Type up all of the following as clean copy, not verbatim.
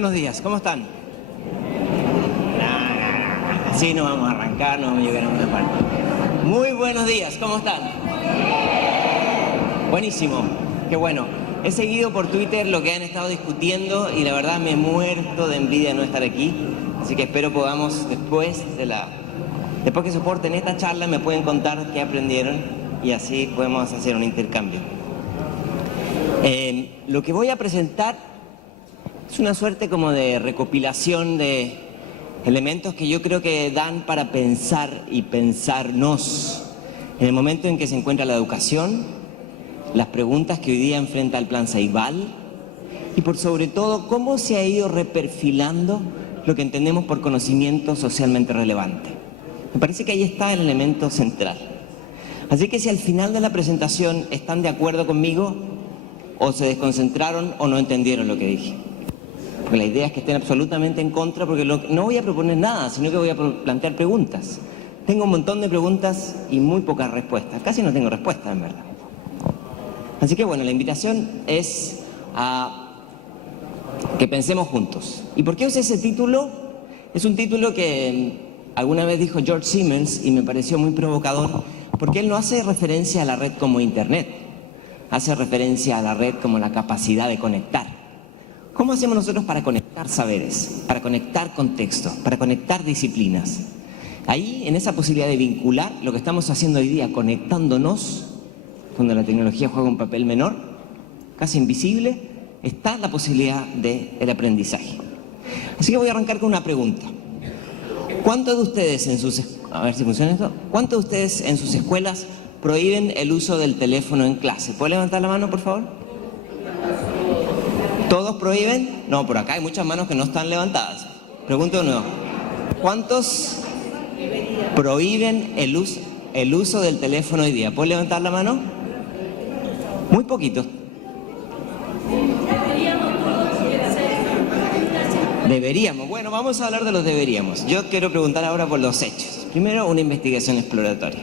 buenos días, ¿cómo están? Así no vamos a arrancar, no vamos a llegar a una parte. Muy buenos días, ¿cómo están? Buenísimo, qué bueno. He seguido por Twitter lo que han estado discutiendo y la verdad me he muerto de envidia de no estar aquí. Así que espero podamos después que soporten esta charla me pueden contar qué aprendieron y así podemos hacer un intercambio. Lo que voy a presentar es una suerte como de recopilación de elementos que yo creo que dan para pensar y pensarnos en el momento en que se encuentra la educación, las preguntas que hoy día enfrenta el Plan Ceibal y por sobre todo cómo se ha ido reperfilando lo que entendemos por conocimiento socialmente relevante. Me parece que ahí está el elemento central. Así que si al final de la presentación están de acuerdo conmigo, o se desconcentraron o no entendieron lo que dije. Porque la idea es que estén absolutamente en contra, porque no voy a proponer nada, sino que voy a plantear preguntas. Tengo un montón de preguntas y muy pocas respuestas. Casi no tengo respuestas, en verdad. Así que bueno, la invitación es a que pensemos juntos. ¿Y por qué usé ese título? Es un título que alguna vez dijo George Siemens y me pareció muy provocador, porque él no hace referencia a la red como Internet. Hace referencia a la red como la capacidad de conectar. ¿Cómo hacemos nosotros para conectar saberes, para conectar contextos, para conectar disciplinas? Ahí, en esa posibilidad de vincular, lo que estamos haciendo hoy día, conectándonos, cuando la tecnología juega un papel menor, casi invisible, está la posibilidad del aprendizaje. Así que voy a arrancar con una pregunta. ¿Cuántos de ustedes en sus... A ver si funciona esto. ¿Cuántos de ustedes en sus escuelas prohíben el uso del teléfono en clase? ¿Puede levantar la mano, por favor? ¿Todos prohíben? No, por acá hay muchas manos que no están levantadas. Pregunto de nuevo. ¿Cuántos prohíben el uso del teléfono hoy día? ¿Puede levantar la mano? Muy poquitos. Deberíamos. Bueno, vamos a hablar de los deberíamos. Yo quiero preguntar ahora por los hechos. Primero, una investigación exploratoria.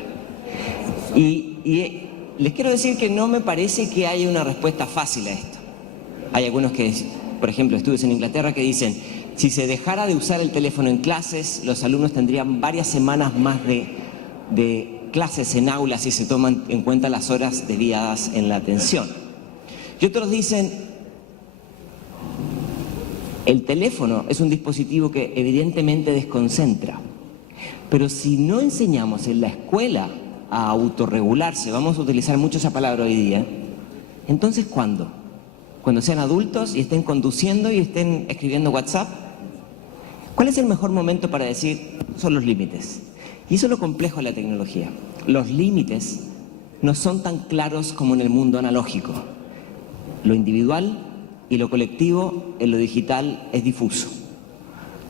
Y les quiero decir que no me parece que haya una respuesta fácil a esto. Hay algunos que, por ejemplo, estudios en Inglaterra que dicen, si se dejara de usar el teléfono en clases, los alumnos tendrían varias semanas más de clases en aulas si se toman en cuenta las horas desviadas en la atención. Y otros dicen, el teléfono es un dispositivo que evidentemente desconcentra, pero si no enseñamos en la escuela a autorregularse, vamos a utilizar mucho esa palabra hoy día, entonces ¿cuándo? ¿Cuando sean adultos y estén conduciendo y estén escribiendo WhatsApp? ¿Cuál es el mejor momento para decir son los límites? Y eso es lo complejo de la tecnología. Los límites no son tan claros como en el mundo analógico. Lo individual y lo colectivo en lo digital es difuso.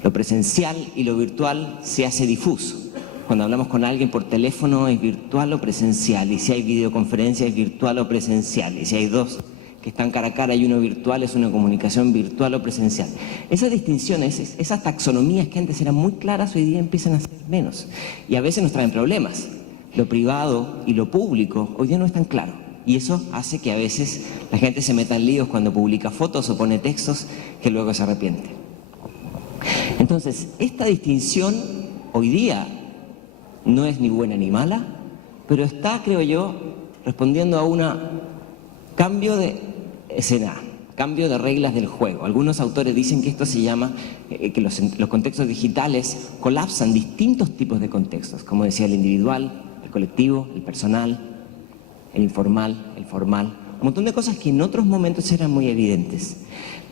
Lo presencial y lo virtual se hace difuso. Cuando hablamos con alguien por teléfono es virtual o presencial, y si hay videoconferencia es virtual o presencial, y si hay dos que están cara a cara y uno virtual es una comunicación virtual o presencial. Esas distinciones, esas taxonomías que antes eran muy claras, hoy día empiezan a ser menos, y a veces nos traen problemas. Lo privado y lo público hoy día no es tan claro, y eso hace que a veces la gente se meta en líos cuando publica fotos o pone textos que luego se arrepiente. Entonces, esta distinción hoy día no es ni buena ni mala, pero está, creo yo, respondiendo a un cambio de escena, cambio de reglas del juego. Algunos autores dicen que esto se llama, que los contextos digitales colapsan distintos tipos de contextos, como decía, el individual, el colectivo, el personal, el informal, el formal, un montón de cosas que en otros momentos eran muy evidentes.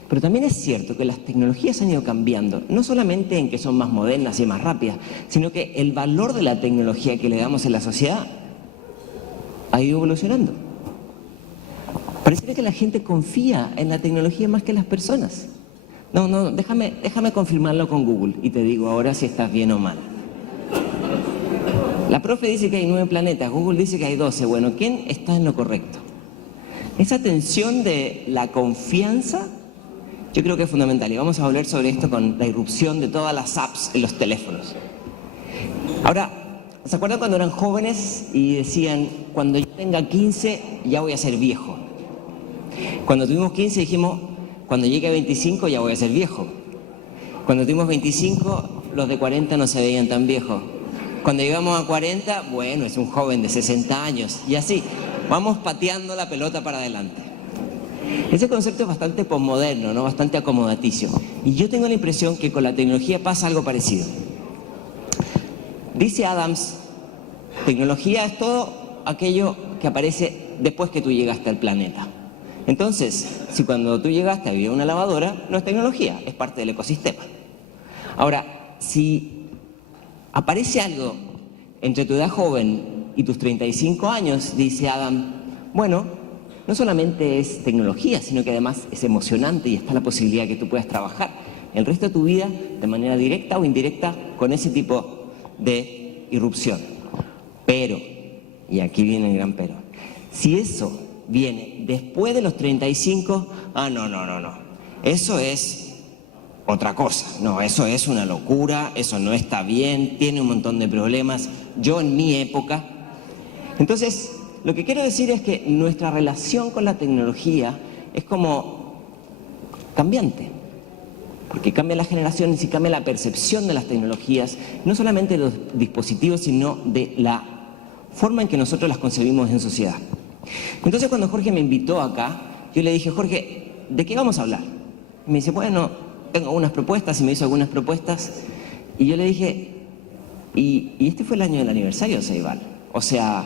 Pero también es cierto que las tecnologías han ido cambiando, no solamente en que son más modernas y más rápidas, sino que el valor de la tecnología que le damos en la sociedad ha ido evolucionando. Parece que la gente confía en la tecnología más que las personas. No, déjame confirmarlo con Google y te digo ahora si estás bien o mal. La profe dice que hay 9 planetas, Google dice que hay 12. Bueno, ¿quién está en lo correcto? Esa tensión de la confianza yo creo que es fundamental, y vamos a hablar sobre esto con la irrupción de todas las apps en los teléfonos. Ahora, ¿se acuerdan cuando eran jóvenes y decían, cuando yo tenga 15 ya voy a ser viejo? Cuando tuvimos 15 dijimos, cuando llegue a 25 ya voy a ser viejo. Cuando tuvimos 25, los de 40 no se veían tan viejos. Cuando llegamos a 40, bueno, es un joven de 60 años. Y así, vamos pateando la pelota para adelante. Ese concepto es bastante posmoderno, ¿no? Bastante acomodaticio. Y yo tengo la impresión que con la tecnología pasa algo parecido. Dice Adams, tecnología es todo aquello que aparece después que tú llegaste al planeta. Entonces, si cuando tú llegaste había una lavadora, no es tecnología, es parte del ecosistema. Ahora, si aparece algo entre tu edad joven y tus 35 años, dice Adam, bueno, no solamente es tecnología, sino que además es emocionante y está la posibilidad que tú puedas trabajar el resto de tu vida de manera directa o indirecta con ese tipo de irrupción. Pero, y aquí viene el gran pero, si eso viene después de los 35, no. Eso es otra cosa. No, eso es una locura, eso no está bien, tiene un montón de problemas. Yo en mi época... Entonces, lo que quiero decir es que nuestra relación con la tecnología es como cambiante. Porque cambia las generaciones y cambia la percepción de las tecnologías, no solamente de los dispositivos, sino de la forma en que nosotros las concebimos en sociedad. Entonces cuando Jorge me invitó acá, yo le dije, Jorge, ¿de qué vamos a hablar? Y me dice, bueno, tengo algunas propuestas, y me hizo algunas propuestas, y yo le dije, y este fue el año del aniversario de Ceibal. O sea,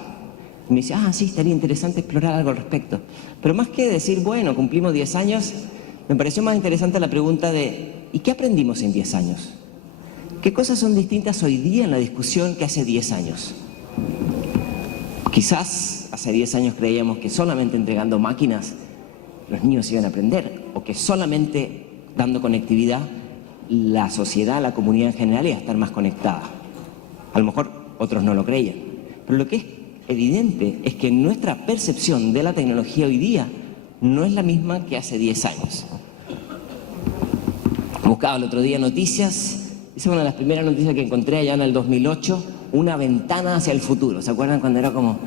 me dice, sí, estaría interesante explorar algo al respecto. Pero más que decir, bueno, cumplimos 10 años, me pareció más interesante la pregunta de, ¿y qué aprendimos en 10 años? ¿Qué cosas son distintas hoy día en la discusión que hace 10 años? Quizás hace 10 años creíamos que solamente entregando máquinas los niños iban a aprender, o que solamente dando conectividad la sociedad, la comunidad en general iba a estar más conectada. A lo mejor otros no lo creían. Pero lo que es evidente es que nuestra percepción de la tecnología hoy día no es la misma que hace 10 años. Buscaba el otro día noticias, esa es una de las primeras noticias que encontré allá en el 2008, una ventana hacia el futuro. ¿Se acuerdan cuando era como,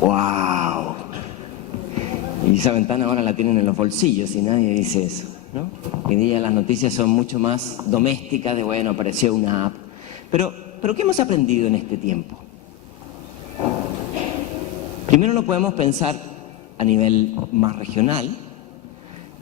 wow? Y esa ventana ahora la tienen en los bolsillos y nadie dice eso, ¿no? Hoy día las noticias son mucho más domésticas, de bueno, apareció una app. Pero ¿qué hemos aprendido en este tiempo? Primero lo podemos pensar a nivel más regional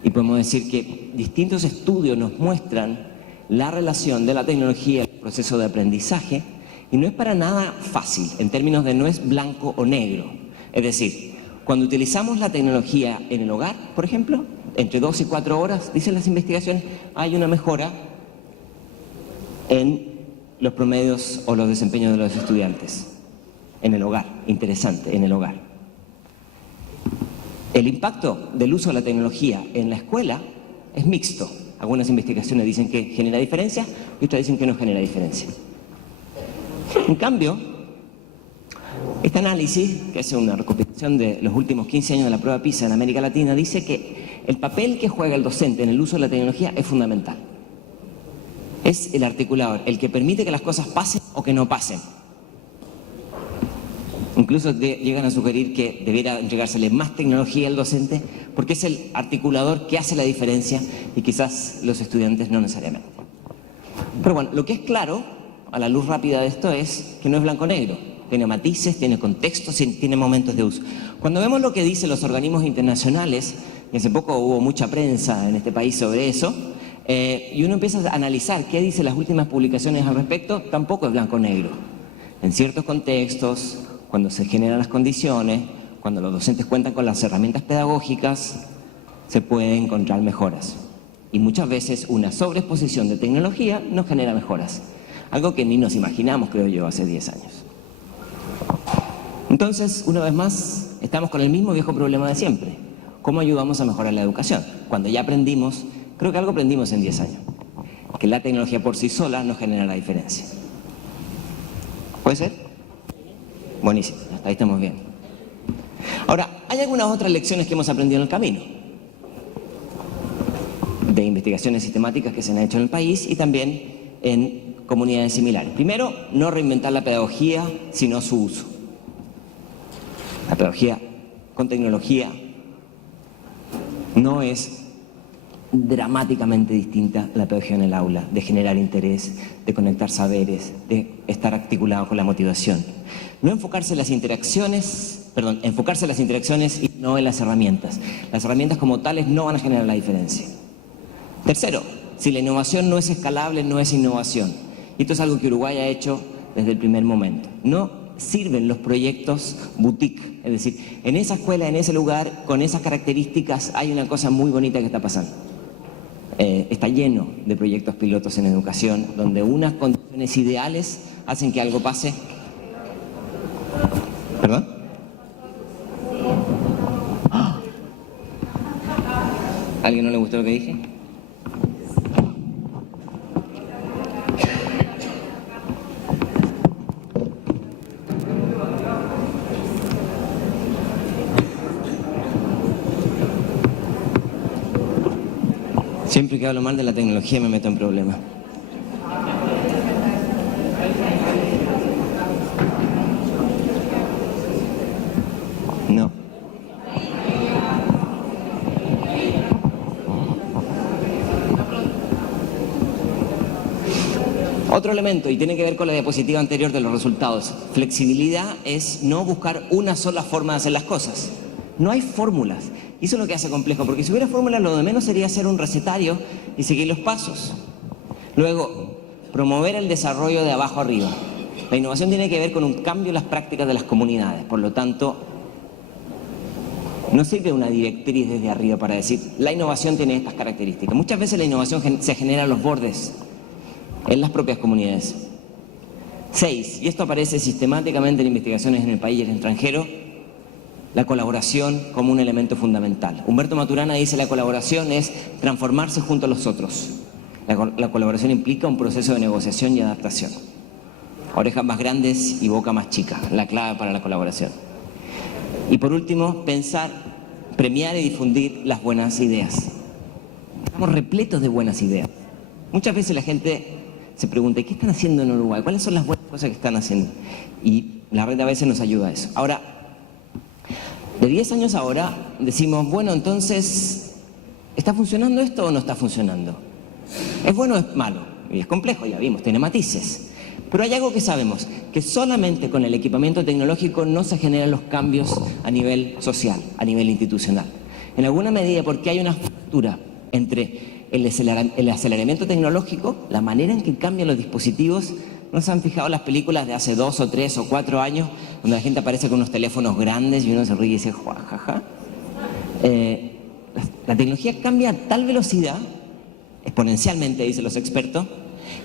y podemos decir que distintos estudios nos muestran la relación de la tecnología y el proceso de aprendizaje, y no es para nada fácil en términos de no es blanco o negro. Es decir, cuando utilizamos la tecnología en el hogar, por ejemplo, entre 2 y 4 horas, dicen las investigaciones, hay una mejora en los promedios o los desempeños de los estudiantes en el hogar. Interesante, en el hogar. El impacto del uso de la tecnología en la escuela es mixto. Algunas investigaciones dicen que genera diferencia y otras dicen que no genera diferencia. En cambio, este análisis, que es una recopilación de los últimos 15 años de la prueba PISA en América Latina, dice que el papel que juega el docente en el uso de la tecnología es fundamental. Es el articulador, el que permite que las cosas pasen o que no pasen. Incluso llegan a sugerir que debiera entregársele más tecnología al docente porque es el articulador que hace la diferencia y quizás los estudiantes no necesariamente. Pero bueno, lo que es claro, a la luz rápida de esto, es que no es blanco-negro. Tiene matices, tiene contextos, tiene momentos de uso. Cuando vemos lo que dicen los organismos internacionales, y hace poco hubo mucha prensa en este país sobre eso, y uno empieza a analizar qué dicen las últimas publicaciones al respecto, tampoco es blanco-negro. En ciertos contextos, cuando se generan las condiciones, cuando los docentes cuentan con las herramientas pedagógicas, se pueden encontrar mejoras. Y muchas veces una sobreexposición de tecnología no genera mejoras. Algo que ni nos imaginamos, creo yo, hace 10 años. Entonces, una vez más, estamos con el mismo viejo problema de siempre. ¿Cómo ayudamos a mejorar la educación? Cuando ya aprendimos, creo que algo aprendimos en 10 años, que la tecnología por sí sola no genera la diferencia. ¿Puede ser? Buenísimo, hasta ahí estamos bien. Ahora, hay algunas otras lecciones que hemos aprendido en el camino, de investigaciones sistemáticas que se han hecho en el país y también en comunidades similares. Primero, no reinventar la pedagogía, sino su uso. La pedagogía con tecnología no es dramáticamente distinta a la pedagogía en el aula, de generar interés, de conectar saberes, de estar articulado con la motivación. No enfocarse en las interacciones, enfocarse en las interacciones y no en las herramientas. Las herramientas como tales no van a generar la diferencia. Tercero, si la innovación no es escalable, no es innovación. Y esto es algo que Uruguay ha hecho desde el primer momento. No sirven los proyectos boutique, es decir, en esa escuela, en ese lugar, con esas características, hay una cosa muy bonita que está pasando. Está lleno de proyectos pilotos en educación, donde unas condiciones ideales hacen que algo pase. ¿Perdón? ¿A alguien no le gustó lo que dije? Siempre que hablo mal de la tecnología me meto en problemas. No. Otro elemento, y tiene que ver con la diapositiva anterior de los resultados. Flexibilidad es no buscar una sola forma de hacer las cosas. No hay fórmulas. Y eso es lo que hace complejo, porque si hubiera fórmulas, lo de menos sería hacer un recetario y seguir los pasos. Luego, promover el desarrollo de abajo arriba. La innovación tiene que ver con un cambio en las prácticas de las comunidades. Por lo tanto, no sirve una directriz desde arriba para decir, la innovación tiene estas características. Muchas veces la innovación se genera en los bordes, en las propias comunidades. 6, y esto aparece sistemáticamente en investigaciones en el país y en el extranjero, la colaboración como un elemento fundamental. Humberto Maturana dice la colaboración es transformarse junto a los otros. La colaboración implica un proceso de negociación y adaptación. Orejas más grandes y boca más chica, la clave para la colaboración. Y por último, pensar, premiar y difundir las buenas ideas. Estamos repletos de buenas ideas. Muchas veces la gente se pregunta, ¿qué están haciendo en Uruguay? ¿Cuáles son las buenas cosas que están haciendo? Y la red a veces nos ayuda a eso. Ahora, de 10 años ahora decimos, bueno, entonces, ¿está funcionando esto o no está funcionando? ¿Es bueno o es malo? Y es complejo, ya vimos, tiene matices. Pero hay algo que sabemos, que solamente con el equipamiento tecnológico no se generan los cambios a nivel social, a nivel institucional. En alguna medida porque hay una fractura entre el aceleramiento tecnológico, la manera en que cambian los dispositivos. ¿No se han fijado las películas de hace 2 o 3 o 4 años, donde la gente aparece con unos teléfonos grandes y uno se ríe y dice, jajaja? La tecnología cambia a tal velocidad, exponencialmente, dicen los expertos,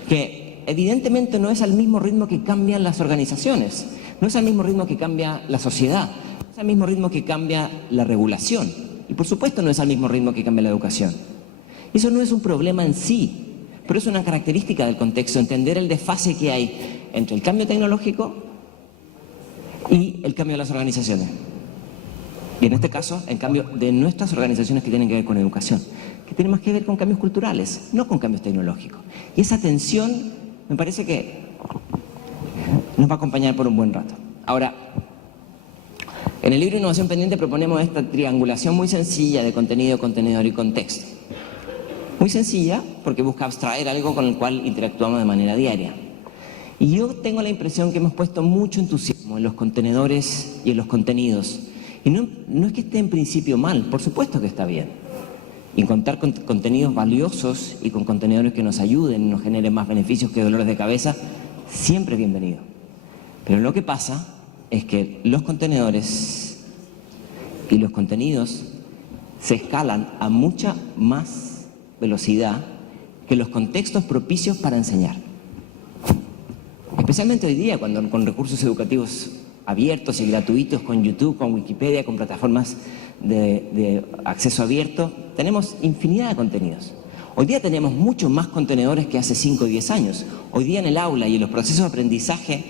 que evidentemente no es al mismo ritmo que cambian las organizaciones, no es al mismo ritmo que cambia la sociedad, no es al mismo ritmo que cambia la regulación, y por supuesto no es al mismo ritmo que cambia la educación. Eso no es un problema en sí, pero es una característica del contexto, entender el desfase que hay entre el cambio tecnológico y el cambio de las organizaciones. Y en este caso, el cambio de nuestras organizaciones que tienen que ver con educación, que tienen más que ver con cambios culturales, no con cambios tecnológicos. Y esa tensión me parece que nos va a acompañar por un buen rato. Ahora, en el libro Innovación Pendiente proponemos esta triangulación muy sencilla de contenido, contenedor y contexto. Muy sencilla porque busca abstraer algo con el cual interactuamos de manera diaria. Y yo tengo la impresión que hemos puesto mucho entusiasmo en los contenedores y en los contenidos. Y no es que esté en principio mal, por supuesto que está bien. Y contar con contenidos valiosos y con contenedores que nos ayuden y nos generen más beneficios que dolores de cabeza, siempre es bienvenido. Pero lo que pasa es que los contenedores y los contenidos se escalan a mucha más velocidad que los contextos propicios para enseñar. Especialmente hoy día, cuando con recursos educativos abiertos y gratuitos, con YouTube, con Wikipedia, con plataformas de acceso abierto, tenemos infinidad de contenidos. Hoy día tenemos muchos más contenedores que hace 5 o 10 años. Hoy día en el aula y en los procesos de aprendizaje,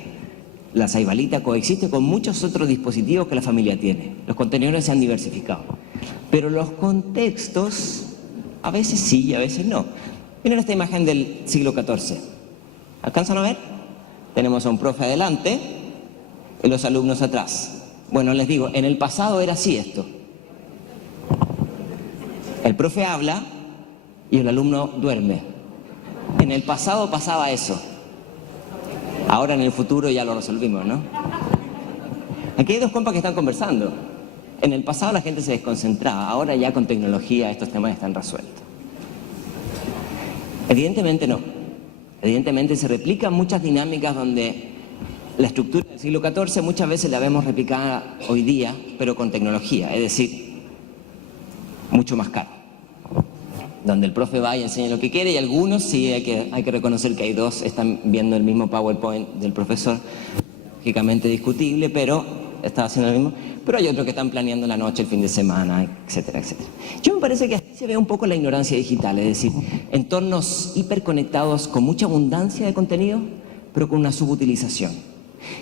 la Saibalita coexiste con muchos otros dispositivos que la familia tiene. Los contenedores se han diversificado. Pero los contextos a veces sí y a veces no. Miren esta imagen del siglo XIV. ¿Alcanzan a ver? Tenemos a un profe adelante y los alumnos atrás. Bueno, les digo, en el pasado era así esto. El profe habla y el alumno duerme. En el pasado pasaba eso. Ahora en el futuro ya lo resolvimos, ¿no? Aquí hay dos compas que están conversando. En el pasado la gente se desconcentraba, ahora ya con tecnología estos temas están resueltos. Evidentemente no. Evidentemente se replican muchas dinámicas donde la estructura del siglo XIV muchas veces la vemos replicada hoy día, pero con tecnología, es decir, mucho más caro. Donde el profe va y enseña lo que quiere y algunos sí hay que reconocer que hay dos, están viendo el mismo PowerPoint del profesor, lógicamente discutible, pero está haciendo lo mismo. Pero hay otros que están planeando la noche, el fin de semana, etcétera, etcétera. Yo me parece que así se ve un poco la ignorancia digital, es decir, entornos hiperconectados con mucha abundancia de contenido, pero con una subutilización.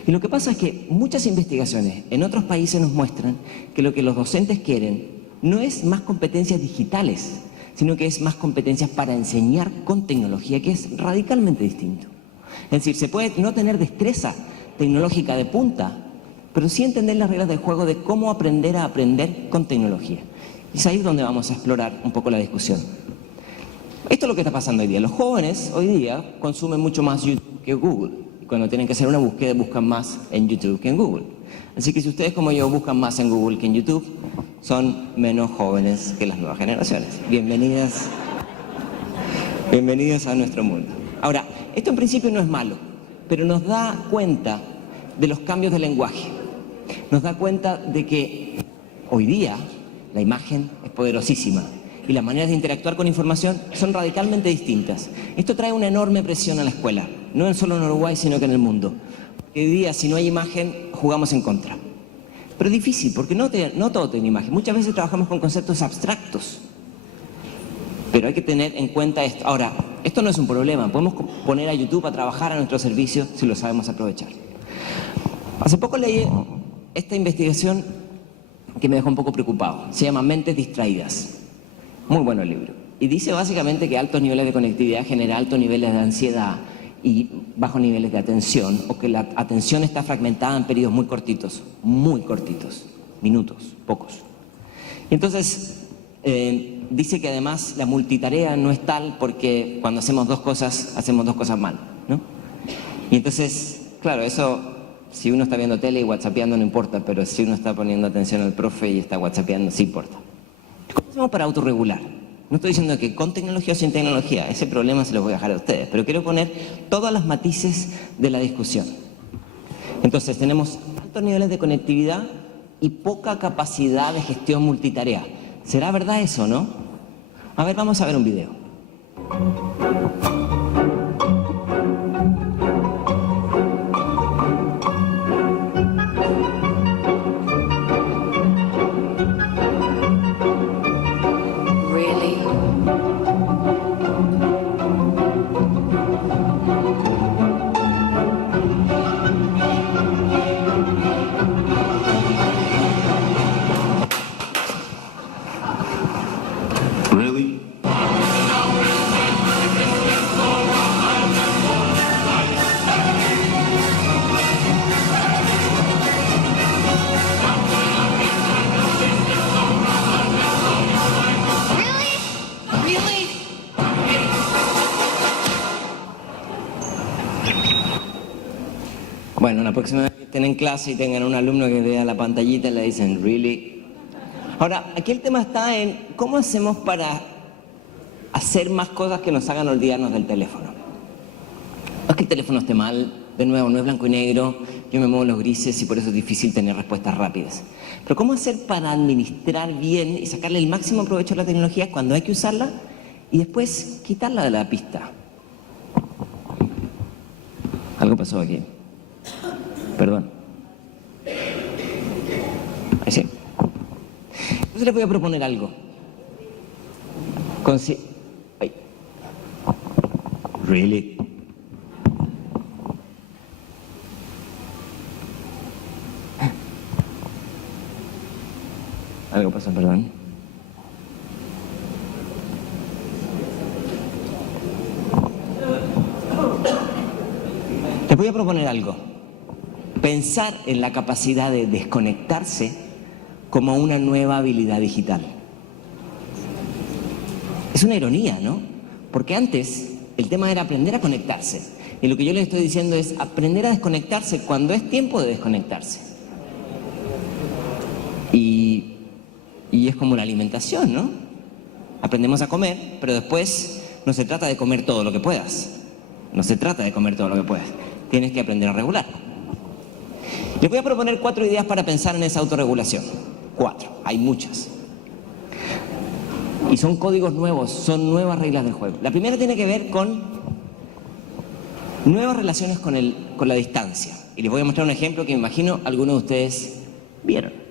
Y lo que pasa es que muchas investigaciones en otros países nos muestran que lo que los docentes quieren no es más competencias digitales, sino que es más competencias para enseñar con tecnología, que es radicalmente distinto. Es decir, se puede no tener destreza tecnológica de punta, pero sí entender las reglas del juego de cómo aprender a aprender con tecnología. Y es ahí donde vamos a explorar un poco la discusión. Esto es lo que está pasando hoy día. Los jóvenes hoy día consumen mucho más YouTube que Google. Y cuando tienen que hacer una búsqueda, buscan más en YouTube que en Google. Así que si ustedes como yo buscan más en Google que en YouTube, son menos jóvenes que las nuevas generaciones. Bienvenidas a nuestro mundo. Ahora, esto en principio no es malo, pero nos da cuenta de los cambios de lenguaje. Nos da cuenta de que hoy día la imagen es poderosísima y las maneras de interactuar con información son radicalmente distintas. Esto trae una enorme presión a la escuela, no solo en Uruguay, sino que en el mundo. Hoy día, si no hay imagen, jugamos en contra. Pero es difícil, porque no todo tiene imagen. Muchas veces trabajamos con conceptos abstractos, pero hay que tener en cuenta esto. Ahora, esto no es un problema. Podemos poner a YouTube a trabajar a nuestro servicio si lo sabemos aprovechar. Hace poco leí esta investigación que me dejó un poco preocupado. Se llama Mentes Distraídas. Muy bueno el libro. Y dice básicamente que altos niveles de conectividad generan altos niveles de ansiedad y bajos niveles de atención, o que la atención está fragmentada en periodos muy cortitos, minutos, pocos. Y entonces dice que además la multitarea no es tal porque cuando hacemos dos cosas mal, ¿no? Y entonces, claro, eso, si uno está viendo tele y whatsappeando no importa, pero si uno está poniendo atención al profe y está whatsappeando, sí importa. ¿Cómo hacemos para autorregular? No estoy diciendo que con tecnología o sin tecnología, ese problema se los voy a dejar a ustedes, pero quiero poner todas las matices de la discusión. Entonces, tenemos altos niveles de conectividad y poca capacidad de gestión multitarea. ¿Será verdad eso, no? A ver, vamos a ver un video. Bueno, la próxima vez que estén en clase y tengan un alumno que vea la pantallita, le dicen, ¿really? Ahora, aquí el tema está en cómo hacemos para hacer más cosas que nos hagan olvidarnos del teléfono. No es que el teléfono esté mal, de nuevo, no es blanco y negro, yo me muevo en los grises y por eso es difícil tener respuestas rápidas. Pero ¿cómo hacer para administrar bien y sacarle el máximo provecho a la tecnología cuando hay que usarla y después quitarla de la pista? Algo pasó aquí. Perdón. Ahí sí. Entonces les voy a proponer algo. Ay. Really? Algo pasó, perdón. Les voy a proponer algo. Pensar en la capacidad de desconectarse como una nueva habilidad digital. Es una ironía, ¿no? Porque antes el tema era aprender a conectarse. Y lo que yo les estoy diciendo es aprender a desconectarse cuando es tiempo de desconectarse. Y es como la alimentación, ¿no? Aprendemos a comer, pero después no se trata de comer todo lo que puedas. No se trata de comer todo lo que puedas. Tienes que aprender a regular. Les voy a proponer 4 ideas para pensar en esa autorregulación. 4, hay muchas. Y son códigos nuevos, son nuevas reglas del juego. La primera tiene que ver con nuevas relaciones con la distancia. Y les voy a mostrar un ejemplo que me imagino algunos de ustedes vieron.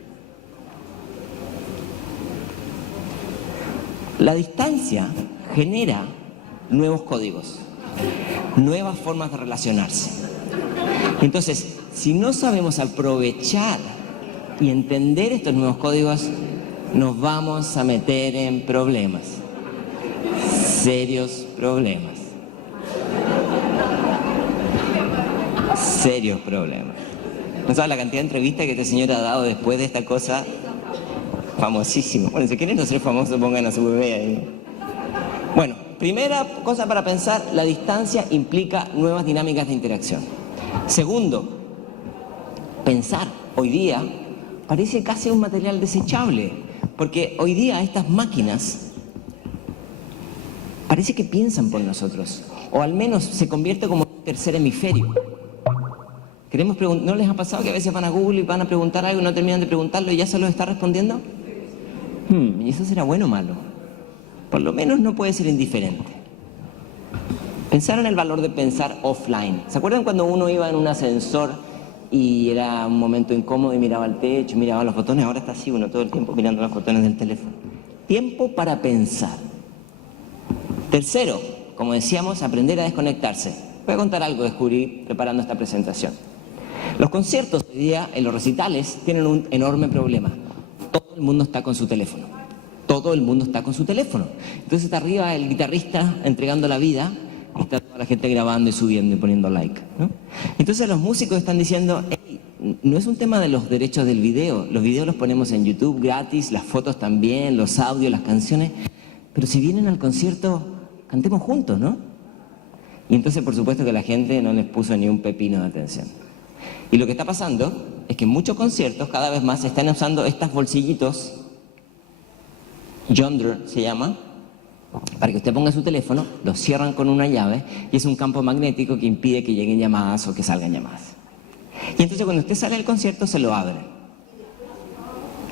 La distancia genera nuevos códigos, nuevas formas de relacionarse. Entonces, si no sabemos aprovechar y entender estos nuevos códigos, nos vamos a meter en problemas, serios problemas, serios problemas. ¿No sabes la cantidad de entrevistas que este señor ha dado después de esta cosa? Famosísimo. Bueno, si quieren no ser famosos, pongan a su bebé ahí. Bueno, primera cosa para pensar, la distancia implica nuevas dinámicas de interacción. Segundo, pensar hoy día parece casi un material desechable, porque hoy día estas máquinas parece que piensan por nosotros, o al menos se convierte como un tercer hemisferio. ¿No les ha pasado que a veces van a Google y van a preguntar algo y no terminan de preguntarlo y ya se lo está respondiendo? ¿Y eso será bueno o malo? Por lo menos no puede ser indiferente. Pensar en el valor de pensar offline. ¿Se acuerdan cuando uno iba en un ascensor y era un momento incómodo y miraba al techo, miraba los botones? Ahora está así uno todo el tiempo mirando los botones del teléfono. Tiempo para pensar. Tercero, como decíamos, aprender a desconectarse. Voy a contar algo que descubrí preparando esta presentación. Los conciertos hoy día, en los recitales, tienen un enorme problema. Todo el mundo está con su teléfono. Todo el mundo está con su teléfono. Entonces está arriba el guitarrista entregando la vida y está toda la gente grabando y subiendo y poniendo like, ¿no? Entonces los músicos están diciendo, hey, no es un tema de los derechos del video. Los videos los ponemos en YouTube gratis, las fotos también, los audios, las canciones. Pero si vienen al concierto, cantemos juntos, ¿no? Y entonces por supuesto que la gente no les puso ni un pepino de atención. Y lo que está pasando es que en muchos conciertos cada vez más se están usando estos bolsillitos, Yondr se llama, para que usted ponga su teléfono, lo cierran con una llave y es un campo magnético que impide que lleguen llamadas o que salgan llamadas. Y entonces cuando usted sale del concierto se lo abre.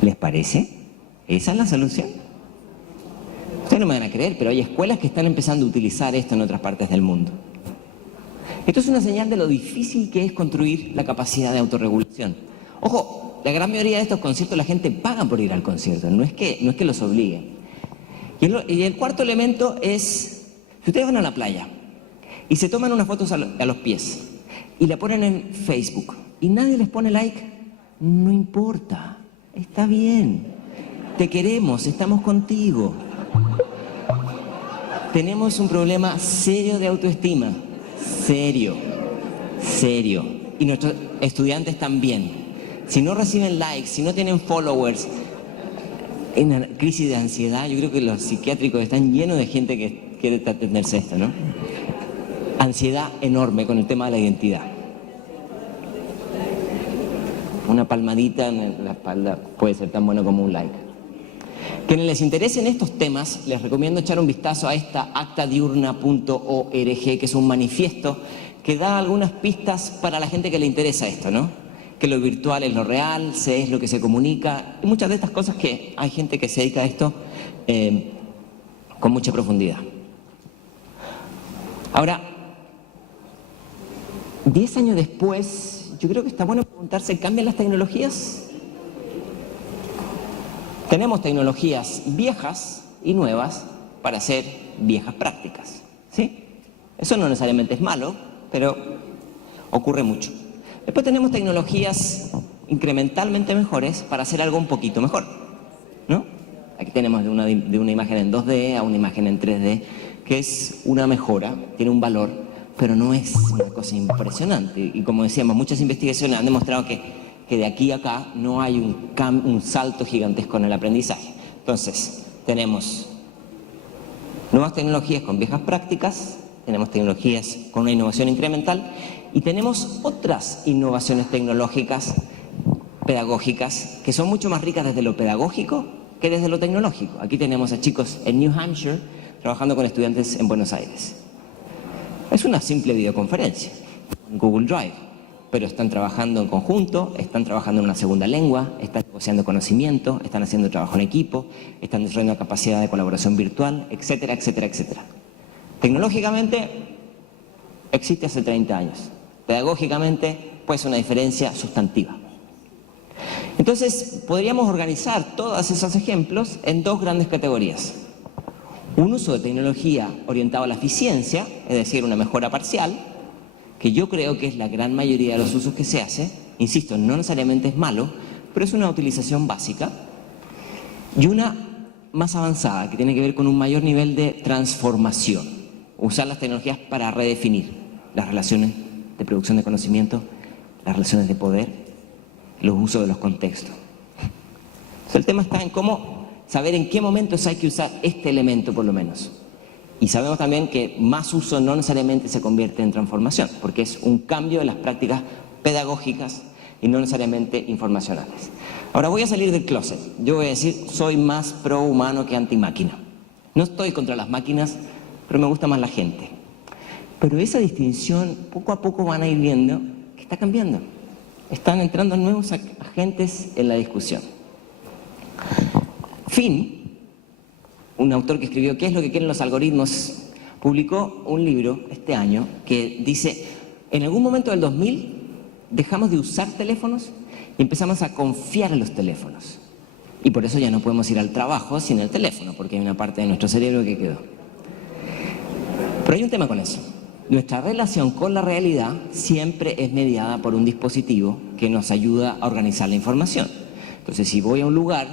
¿Les parece? ¿Esa es la solución? Ustedes no me van a creer, pero hay escuelas que están empezando a utilizar esto en otras partes del mundo. Esto es una señal de lo difícil que es construir la capacidad de autorregulación. Ojo, la gran mayoría de estos conciertos la gente paga por ir al concierto, no es que los obliguen. Y el cuarto elemento es, si ustedes van a la playa y se toman unas fotos a los pies y la ponen en Facebook y nadie les pone like, no importa, está bien, te queremos, estamos contigo. Tenemos un problema serio de autoestima, serio. Y nuestros estudiantes también. Si no reciben likes, si no tienen followers, en la crisis de ansiedad, yo creo que los psiquiátricos están llenos de gente que quiere atenderse a esto, ¿no? Ansiedad enorme con el tema de la identidad. Una palmadita en la espalda puede ser tan bueno como un like. Quienes les interesen estos temas, les recomiendo echar un vistazo a esta actadiurna.org, que es un manifiesto que da algunas pistas para la gente que le interesa esto, ¿no? Que lo virtual es lo real, es lo que se comunica, y muchas de estas cosas que hay gente que se dedica a esto con mucha profundidad. Ahora, 10 años después, yo creo que está bueno preguntarse, ¿cambian las tecnologías? Tenemos tecnologías viejas y nuevas para hacer viejas prácticas, ¿sí? Eso no necesariamente es malo, pero ocurre mucho. Después tenemos tecnologías incrementalmente mejores para hacer algo un poquito mejor, ¿no? Aquí tenemos de una imagen en 2D a una imagen en 3D, que es una mejora, tiene un valor, pero no es una cosa impresionante. Y como decíamos, muchas investigaciones han demostrado que de aquí a acá no hay un salto gigantesco en el aprendizaje. Entonces, tenemos Nuevas tecnologías con viejas prácticas, tenemos tecnologías con una innovación incremental y tenemos otras innovaciones tecnológicas, pedagógicas, que son mucho más ricas desde lo pedagógico que desde lo tecnológico. Aquí tenemos a chicos en New Hampshire trabajando con estudiantes en Buenos Aires. Es una simple videoconferencia en Google Drive, pero están trabajando en conjunto, están trabajando en una segunda lengua, están negociando conocimiento, están haciendo trabajo en equipo, están desarrollando capacidad de colaboración virtual, etcétera, etcétera, etcétera. Tecnológicamente existe hace 30 años. Pedagógicamente puede ser una diferencia sustantiva. Entonces, podríamos organizar todos esos ejemplos en dos grandes categorías. Un uso de tecnología orientado a la eficiencia, es decir, una mejora parcial, que yo creo que es la gran mayoría de los usos que se hace. Insisto, no necesariamente es malo, pero es una utilización básica. Y una más avanzada, que tiene que ver con un mayor nivel de transformación. Usar las tecnologías para redefinir las relaciones de producción de conocimiento, las relaciones de poder, los usos de los contextos. Entonces, el tema está en cómo saber en qué momentos hay que usar este elemento por lo menos. Y sabemos también que más uso no necesariamente se convierte en transformación, porque es un cambio de las prácticas pedagógicas y no necesariamente informacionales. Ahora voy a salir del closet. Yo voy a decir, soy más pro humano que anti máquina. No estoy contra las máquinas, pero me gusta más la gente. Pero esa distinción poco a poco van a ir viendo que está cambiando. Están entrando nuevos agentes en la discusión. Finn, un autor que escribió ¿Qué es lo que quieren los algoritmos?, publicó un libro este año que dice, en algún momento del 2000 dejamos de usar teléfonos y empezamos a confiar en los teléfonos. Y por eso ya no podemos ir al trabajo sin el teléfono, porque hay una parte de nuestro cerebro que quedó. Pero hay un tema con eso. Nuestra relación con la realidad siempre es mediada por un dispositivo que nos ayuda a organizar la información. Entonces, si voy a un lugar,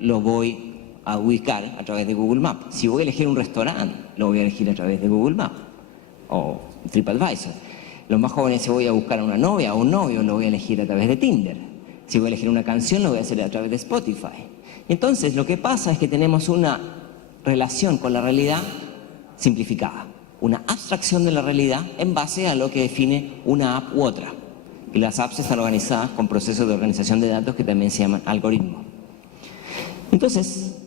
lo voy a ubicar a través de Google Maps. Si voy a elegir un restaurante, lo voy a elegir a través de Google Maps o TripAdvisor. Los más jóvenes, si voy a buscar a una novia o un novio, lo voy a elegir a través de Tinder. Si voy a elegir una canción, lo voy a hacer a través de Spotify. Entonces, lo que pasa es que tenemos una relación con la realidad simplificada, una abstracción de la realidad en base a lo que define una app u otra. Y las apps están organizadas con procesos de organización de datos que también se llaman algoritmos. Entonces,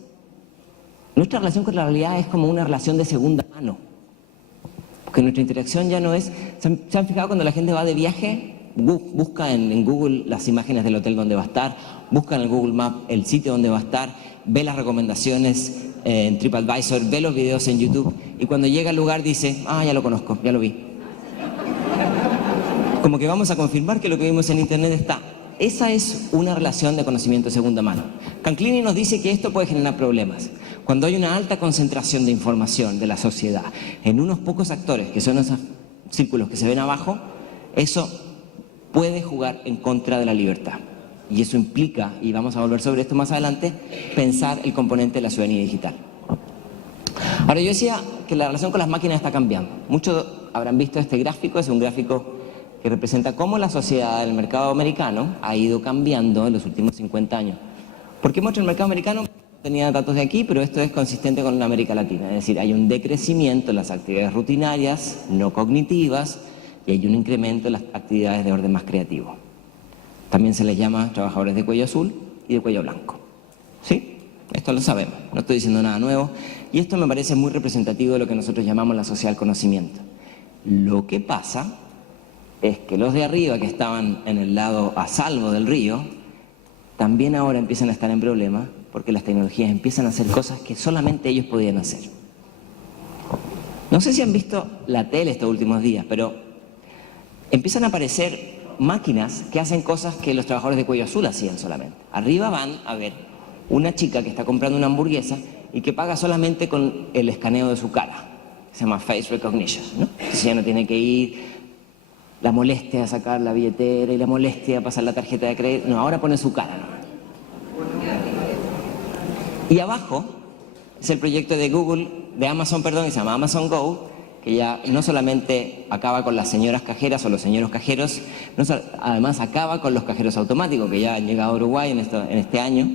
nuestra relación con la realidad es como una relación de segunda mano. Porque nuestra interacción ya no es... ¿Se han fijado cuando la gente va de viaje? Busca en Google las imágenes del hotel donde va a estar, busca en el Google Maps el sitio donde va a estar, ve las recomendaciones en TripAdvisor, ve los videos en YouTube y cuando llega al lugar dice, ah, ya lo conozco, ya lo vi. Como que vamos a confirmar que lo que vimos en internet está. Esa es una relación de conocimiento de segunda mano. Canclini nos dice que esto puede generar problemas. Cuando hay una alta concentración de información de la sociedad en unos pocos actores, que son esos círculos que se ven abajo, eso puede jugar en contra de la libertad. Y eso implica, y vamos a volver sobre esto más adelante, pensar el componente de la ciudadanía digital. Ahora, yo decía que la relación con las máquinas está cambiando. Muchos habrán visto este gráfico, es un gráfico que representa cómo la sociedad del mercado americano ha ido cambiando en los últimos 50 años. ¿Por qué muestra el mercado americano? No tenía datos de aquí, pero esto es consistente con la América Latina. Es decir, hay un decrecimiento en las actividades rutinarias, no cognitivas, y hay un incremento en las actividades de orden más creativo. También se les llama trabajadores de cuello azul y de cuello blanco. ¿Sí? Esto lo sabemos, no estoy diciendo nada nuevo. Y esto me parece muy representativo de lo que nosotros llamamos la sociedad del conocimiento. Lo que pasa es que los de arriba, que estaban en el lado a salvo del río, también ahora empiezan a estar en problemas porque las tecnologías empiezan a hacer cosas que solamente ellos podían hacer. No sé si han visto la tele estos últimos días, pero empiezan a aparecer máquinas que hacen cosas que los trabajadores de cuello azul hacían solamente. Arriba van a ver una chica que está comprando una hamburguesa y que paga solamente con el escaneo de su cara. Se llama face recognition, ¿no? Entonces ya no tiene que ir, la molestia de sacar la billetera y la molestia de pasar la tarjeta de crédito. No, ahora pone su cara, ¿no? Y abajo es el proyecto de Google, de Amazon, perdón, que se llama Amazon Go, que ya no solamente acaba con las señoras cajeras o los señoros cajeros, además acaba con los cajeros automáticos, que ya han llegado a Uruguay en este año,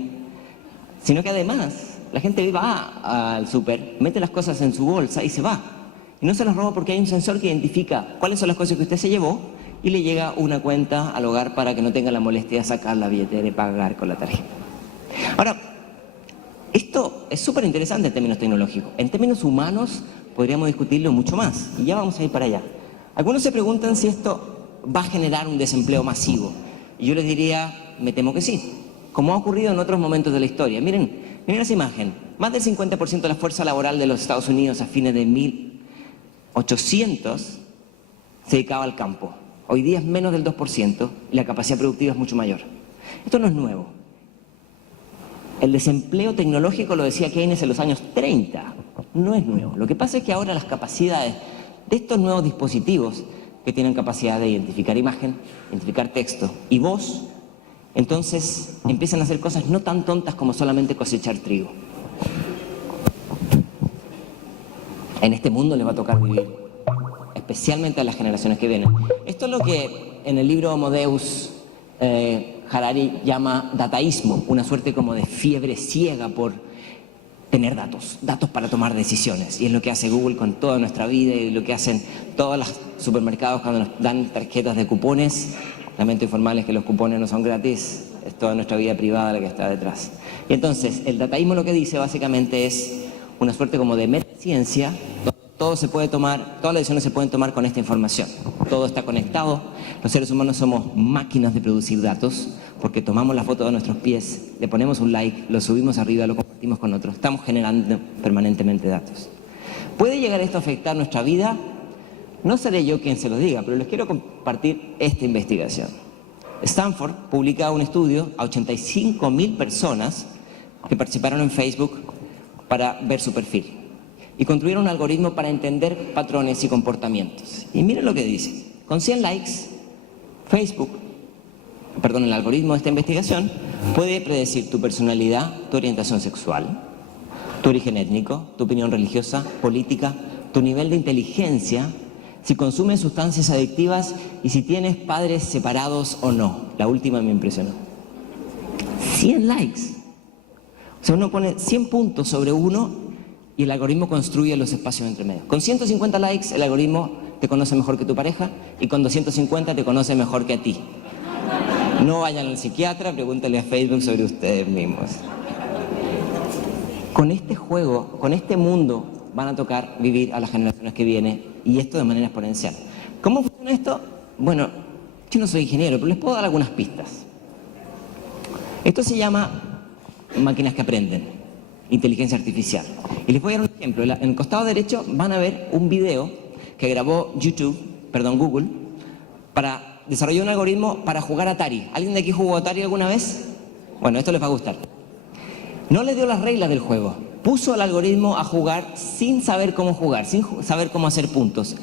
sino que además La gente va al súper, mete las cosas en su bolsa y se va. Y no se las roba porque hay un sensor que identifica cuáles son las cosas que usted se llevó y le llega una cuenta al hogar para que no tenga la molestia de sacar la billetera y pagar con la tarjeta. Ahora, esto es súper interesante en términos tecnológicos. En términos humanos podríamos discutirlo mucho más y ya vamos a ir para allá. Algunos se preguntan si esto va a generar un desempleo masivo. Y yo les diría, me temo que sí, como ha ocurrido en otros momentos de la historia. Miren esa imagen. Más del 50% de la fuerza laboral de los Estados Unidos a fines de 1800 se dedicaba al campo. Hoy día es menos del 2% y la capacidad productiva es mucho mayor. Esto no es nuevo. El desempleo tecnológico lo decía Keynes en los años 30. No es nuevo. Lo que pasa es que ahora las capacidades de estos nuevos dispositivos que tienen capacidad de identificar imagen, identificar texto y voz, entonces empiezan a hacer cosas no tan tontas como solamente cosechar trigo. En este mundo les va a tocar vivir, especialmente a las generaciones que vienen. Esto es lo que en el libro Homo Deus Harari llama dataísmo, una suerte como de fiebre ciega por tener datos para tomar decisiones. Y es lo que hace Google con toda nuestra vida y lo que hacen todos los supermercados cuando nos dan tarjetas de cupones. Lamento informarles que los cupones no son gratis, es toda nuestra vida privada la que está detrás. Y entonces, el dataísmo lo que dice básicamente es una suerte como de metaciencia, donde todo se puede tomar, todas las decisiones se pueden tomar con esta información. Todo está conectado, los seres humanos somos máquinas de producir datos, porque tomamos la foto de nuestros pies, le ponemos un like, lo subimos arriba, lo compartimos con otros, estamos generando permanentemente datos. ¿Puede llegar esto a afectar nuestra vida? No seré yo quien se lo diga, pero les quiero compartir esta investigación. Stanford publica un estudio a 85.000 personas que participaron en Facebook para ver su perfil y construyeron un algoritmo para entender patrones y comportamientos. Y miren lo que dice. Con 100 likes, el algoritmo de esta investigación puede predecir tu personalidad, tu orientación sexual, tu origen étnico, tu opinión religiosa, política, tu nivel de inteligencia, si consumes sustancias adictivas y si tienes padres separados o no. La última me impresionó. 100 likes. O sea, uno pone 100 puntos sobre uno y el algoritmo construye los espacios entre medio. Con 150 likes el algoritmo te conoce mejor que tu pareja y con 250 te conoce mejor que a ti. No vayan al psiquiatra, pregúntale a Facebook sobre ustedes mismos. Con este juego, con este mundo, van a tocar vivir a las generaciones que vienen y esto de manera exponencial. ¿Cómo funciona esto? Bueno, yo no soy ingeniero, pero les puedo dar algunas pistas. Esto se llama máquinas que aprenden, inteligencia artificial. Y les voy a dar un ejemplo. En el costado derecho van a ver un video que grabó Google, para desarrollar un algoritmo para jugar Atari. ¿Alguien de aquí jugó Atari alguna vez? Bueno, esto les va a gustar. No les dio las reglas del juego. Puso al algoritmo a jugar sin saber cómo jugar, sin saber cómo hacer puntos.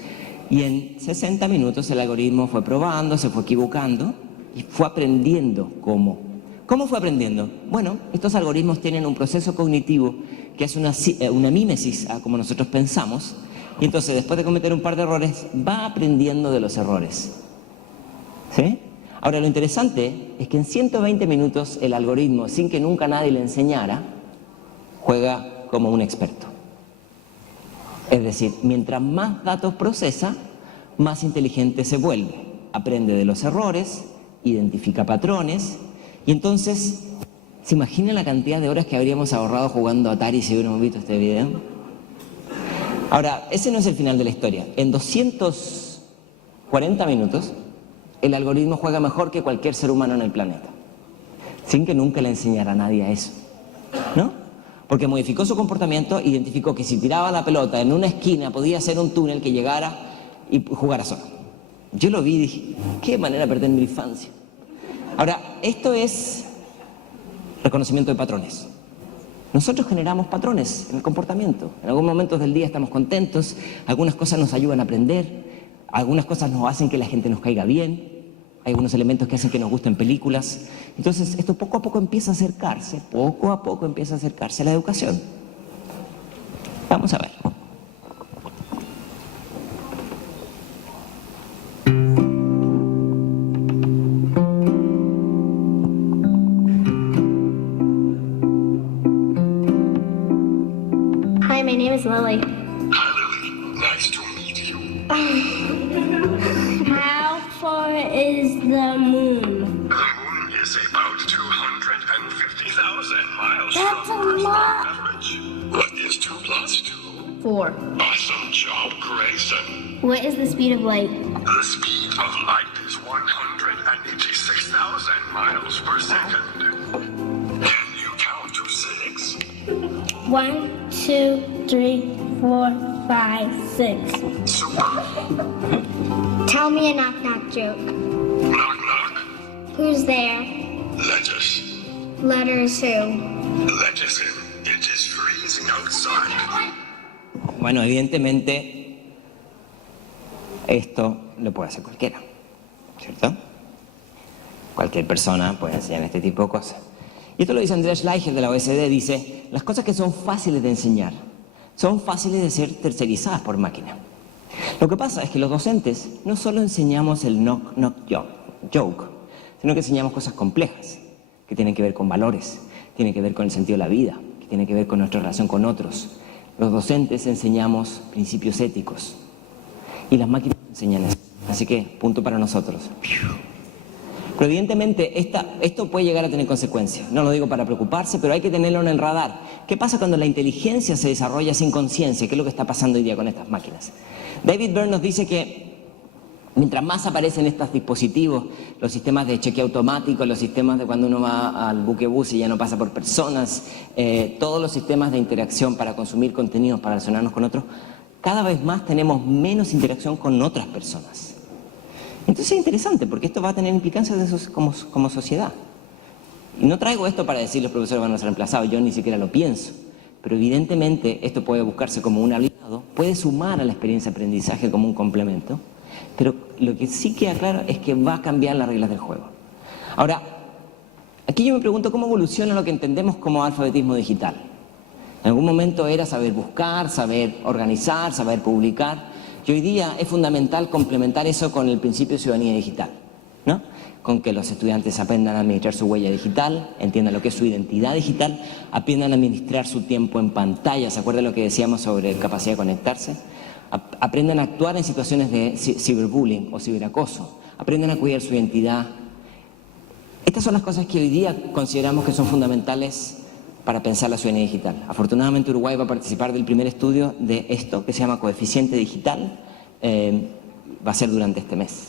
Y en 60 minutos el algoritmo fue probando, se fue equivocando y fue aprendiendo cómo. ¿Cómo fue aprendiendo? Bueno, estos algoritmos tienen un proceso cognitivo que es una mímesis a como nosotros pensamos. Y entonces, después de cometer un par de errores, va aprendiendo de los errores. ¿Sí? Ahora, lo interesante es que en 120 minutos el algoritmo, sin que nunca nadie le enseñara, juega como un experto. Es decir, mientras más datos procesa, más inteligente se vuelve. Aprende de los errores, identifica patrones, y entonces, ¿se imaginan la cantidad de horas que habríamos ahorrado jugando Atari si hubiéramos visto este video? Ahora, ese no es el final de la historia. En 240 minutos, el algoritmo juega mejor que cualquier ser humano en el planeta, sin que nunca le enseñara a nadie a eso, ¿no? Porque modificó su comportamiento, identificó que si tiraba la pelota en una esquina podía hacer un túnel que llegara y jugara solo. Yo lo vi y dije, qué manera de perder mi infancia. Ahora, esto es reconocimiento de patrones. Nosotros generamos patrones en el comportamiento. En algunos momentos del día estamos contentos, algunas cosas nos ayudan a aprender, algunas cosas nos hacen que la gente nos caiga bien, hay algunos elementos que hacen que nos gusten películas. Entonces, esto poco a poco empieza a acercarse a la educación. Vamos a ver. Lily. Hi, Lily. Nice to meet you. How far is the moon? The moon is about 250,000 miles That's from a Earth's lot. average. What is 2 plus 2? 4. Awesome job, Grayson. What is the speed of light? The speed of light is 186,000 miles per second. Can you count to 6? 1, 2, 3, 4, 5, 6. Super. Tell me a knock-knock joke. Knock, knock. Who's there? Lettuce. Letters who? Lettuce in. It is freezing outside. Bueno, evidentemente esto lo puede hacer cualquiera, ¿cierto? Cualquier persona puede enseñar este tipo de cosas. Y esto lo dice Andreas Schleicher de la OECD, dice, las cosas que son fáciles de enseñar son fáciles de ser tercerizadas por máquina. Lo que pasa es que los docentes no solo enseñamos el knock-knock joke, sino que enseñamos cosas complejas, que tienen que ver con valores, tienen que ver con el sentido de la vida, que tienen que ver con nuestra relación con otros. Los docentes enseñamos principios éticos y las máquinas enseñan eso. Así que, punto para nosotros. Pero evidentemente esto puede llegar a tener consecuencias. No lo digo para preocuparse, pero hay que tenerlo en el radar. ¿Qué pasa cuando la inteligencia se desarrolla sin conciencia? ¿Qué es lo que está pasando hoy día con estas máquinas? David Byrne nos dice que mientras más aparecen estos dispositivos, los sistemas de chequeo automático, los sistemas de cuando uno va al buquebús y ya no pasa por personas, todos los sistemas de interacción para consumir contenidos, para relacionarnos con otros, cada vez más tenemos menos interacción con otras personas. Entonces es interesante porque esto va a tener implicancias como sociedad. Y no traigo esto para decir los profesores van a ser reemplazados, yo ni siquiera lo pienso. Pero evidentemente esto puede buscarse como un aliado, puede sumar a la experiencia de aprendizaje como un complemento, pero lo que sí queda claro es que va a cambiar las reglas del juego. Ahora, aquí yo me pregunto cómo evoluciona lo que entendemos como alfabetismo digital. En algún momento era saber buscar, saber organizar, saber publicar. Y hoy día es fundamental complementar eso con el principio de ciudadanía digital, ¿no? Con que los estudiantes aprendan a administrar su huella digital, entiendan lo que es su identidad digital, aprendan a administrar su tiempo en pantalla, ¿se acuerdan lo que decíamos sobre capacidad de conectarse? Aprendan a actuar en situaciones de ciberbullying o ciberacoso, aprendan a cuidar su identidad. Estas son las cosas que hoy día consideramos que son fundamentales para pensar la ciudadanía digital. Afortunadamente Uruguay va a participar del primer estudio de esto, que se llama coeficiente digital, va a ser durante este mes.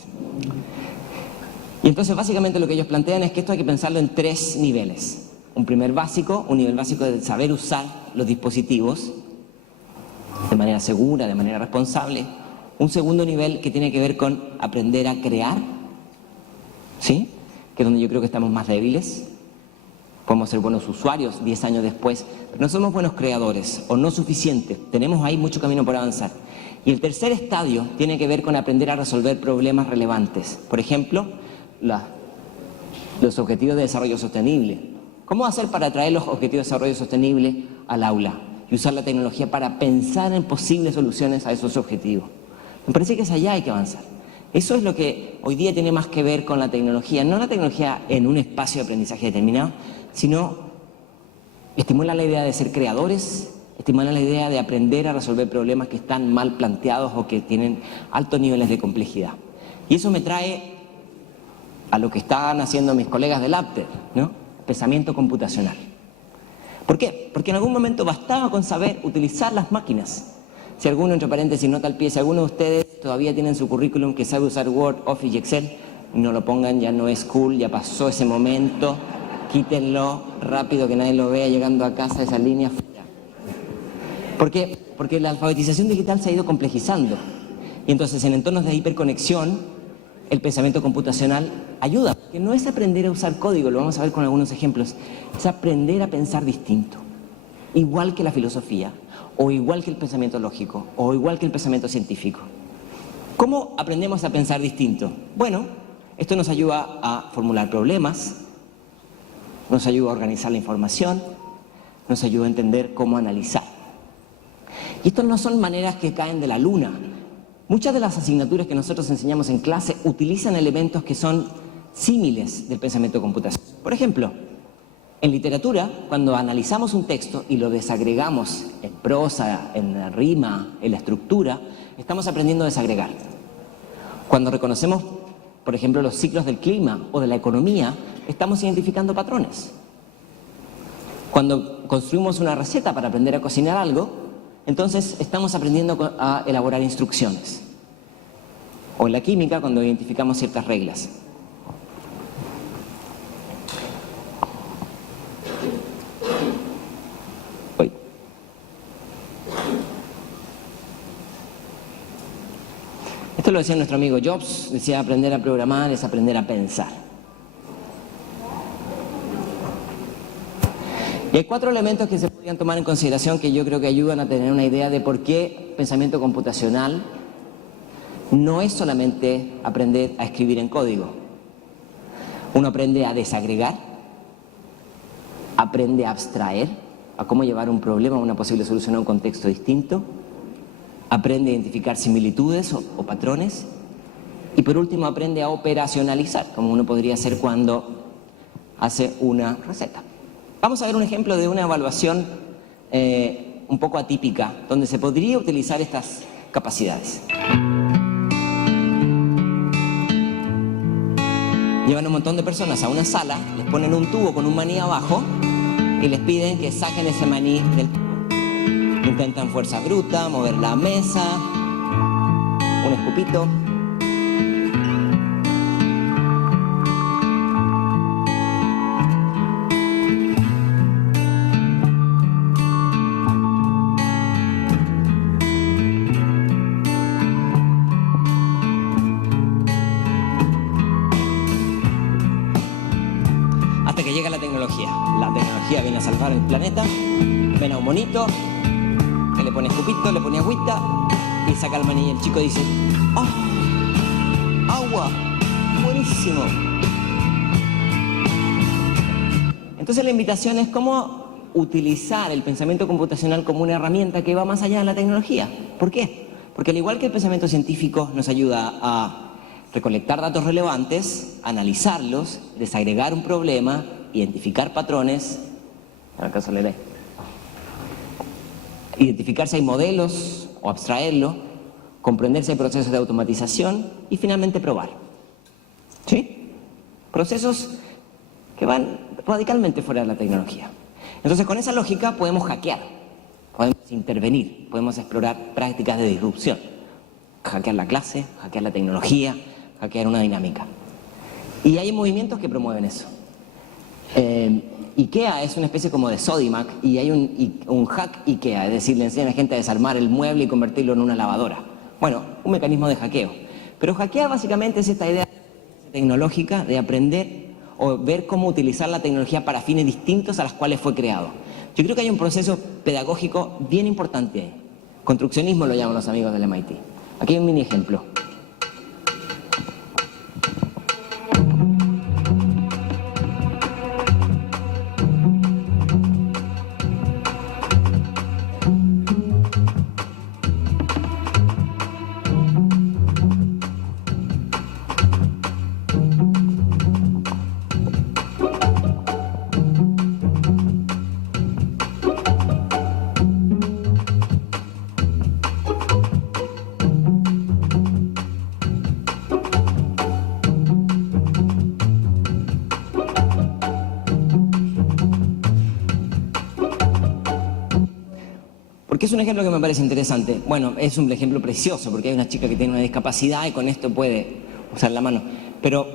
Y entonces básicamente lo que ellos plantean es que esto hay que pensarlo en 3 niveles. Un nivel básico de saber usar los dispositivos de manera segura, de manera responsable. Un segundo nivel que tiene que ver con aprender a crear, ¿sí? Que es donde yo creo que estamos más débiles. Podemos ser buenos usuarios 10 años después, pero no somos buenos creadores o no suficientes. Tenemos ahí mucho camino por avanzar. Y el tercer estadio tiene que ver con aprender a resolver problemas relevantes. Por ejemplo, los objetivos de desarrollo sostenible. ¿Cómo hacer para traer los objetivos de desarrollo sostenible al aula y usar la tecnología para pensar en posibles soluciones a esos objetivos? Me parece que es allá hay que avanzar. Eso es lo que hoy día tiene más que ver con la tecnología, no la tecnología en un espacio de aprendizaje determinado, sino estimula la idea de ser creadores, estimula la idea de aprender a resolver problemas que están mal planteados o que tienen altos niveles de complejidad. Y eso me trae a lo que están haciendo mis colegas del APTER, ¿no? Pensamiento computacional. ¿Por qué? Porque en algún momento bastaba con saber utilizar las máquinas. Si alguno, entre paréntesis, nota al pie, si alguno de ustedes todavía tiene en su currículum que sabe usar Word, Office y Excel, no lo pongan, ya no es cool, ya pasó ese momento, quítenlo rápido que nadie lo vea llegando a casa esa línea fuera. ¿Por qué? Porque la alfabetización digital se ha ido complejizando y entonces en entornos de hiperconexión el pensamiento computacional ayuda, que no es aprender a usar código, lo vamos a ver con algunos ejemplos, es aprender a pensar distinto, igual que la filosofía, o igual que el pensamiento lógico, o igual que el pensamiento científico. ¿Cómo aprendemos a pensar distinto? Bueno, esto nos ayuda a formular problemas, nos ayuda a organizar la información, nos ayuda a entender cómo analizar. Y estas no son maneras que caen de la luna. Muchas de las asignaturas que nosotros enseñamos en clase utilizan elementos que son símiles del pensamiento computacional. Por ejemplo, En literatura, cuando analizamos un texto y lo desagregamos en prosa, en la rima, en la estructura, estamos aprendiendo a desagregar. Cuando reconocemos, por ejemplo, los ciclos del clima o de la economía, estamos identificando patrones. Cuando construimos una receta para aprender a cocinar algo, entonces estamos aprendiendo a elaborar instrucciones. O en la química, cuando identificamos ciertas reglas. Esto lo decía nuestro amigo Jobs, decía aprender a programar es aprender a pensar. Y hay 4 elementos que se podrían tomar en consideración que yo creo que ayudan a tener una idea de por qué pensamiento computacional no es solamente aprender a escribir en código. Uno aprende a desagregar, aprende a abstraer, a cómo llevar un problema o una posible solución a un contexto distinto, aprende a identificar similitudes o patrones y por último aprende a operacionalizar, como uno podría hacer cuando hace una receta. Vamos a ver un ejemplo de una evaluación un poco atípica, donde se podría utilizar estas capacidades. Llevan un montón de personas a una sala, les ponen un tubo con un maní abajo y les piden que saquen ese maní del tubo. Intentan fuerza bruta, mover la mesa, un escupito. Hasta que llega la tecnología. La tecnología viene a salvar el planeta. Ven a un monito que le pone escupito, le pone agüita y saca el maní y el chico dice ¡oh! ¡Agua! ¡Buenísimo! Entonces la invitación es cómo utilizar el pensamiento computacional como una herramienta que va más allá de la tecnología. ¿Por qué? Porque al igual que el pensamiento científico nos ayuda a recolectar datos relevantes, analizarlos, desagregar un problema, identificar patrones, en el caso le identificar si hay modelos o abstraerlo, comprender si hay procesos de automatización y finalmente probar. ¿Sí? Procesos que van radicalmente fuera de la tecnología. Entonces con esa lógica podemos hackear, podemos intervenir, podemos explorar prácticas de disrupción. Hackear la clase, hackear la tecnología, hackear una dinámica. Y hay movimientos que promueven eso. IKEA es una especie como de Sodimac y hay un hack IKEA, es decir, le enseñan a la gente a desarmar el mueble y convertirlo en una lavadora. Bueno, un mecanismo de hackeo. Pero hackear básicamente es esta idea tecnológica de aprender o ver cómo utilizar la tecnología para fines distintos a los cuales fue creado. Yo creo que hay un proceso pedagógico bien importante ahí. Construccionismo lo llaman los amigos del MIT. Aquí hay un mini ejemplo. ¿Por qué es un ejemplo que me parece interesante? Bueno, es un ejemplo precioso porque hay una chica que tiene una discapacidad y con esto puede usar la mano. Pero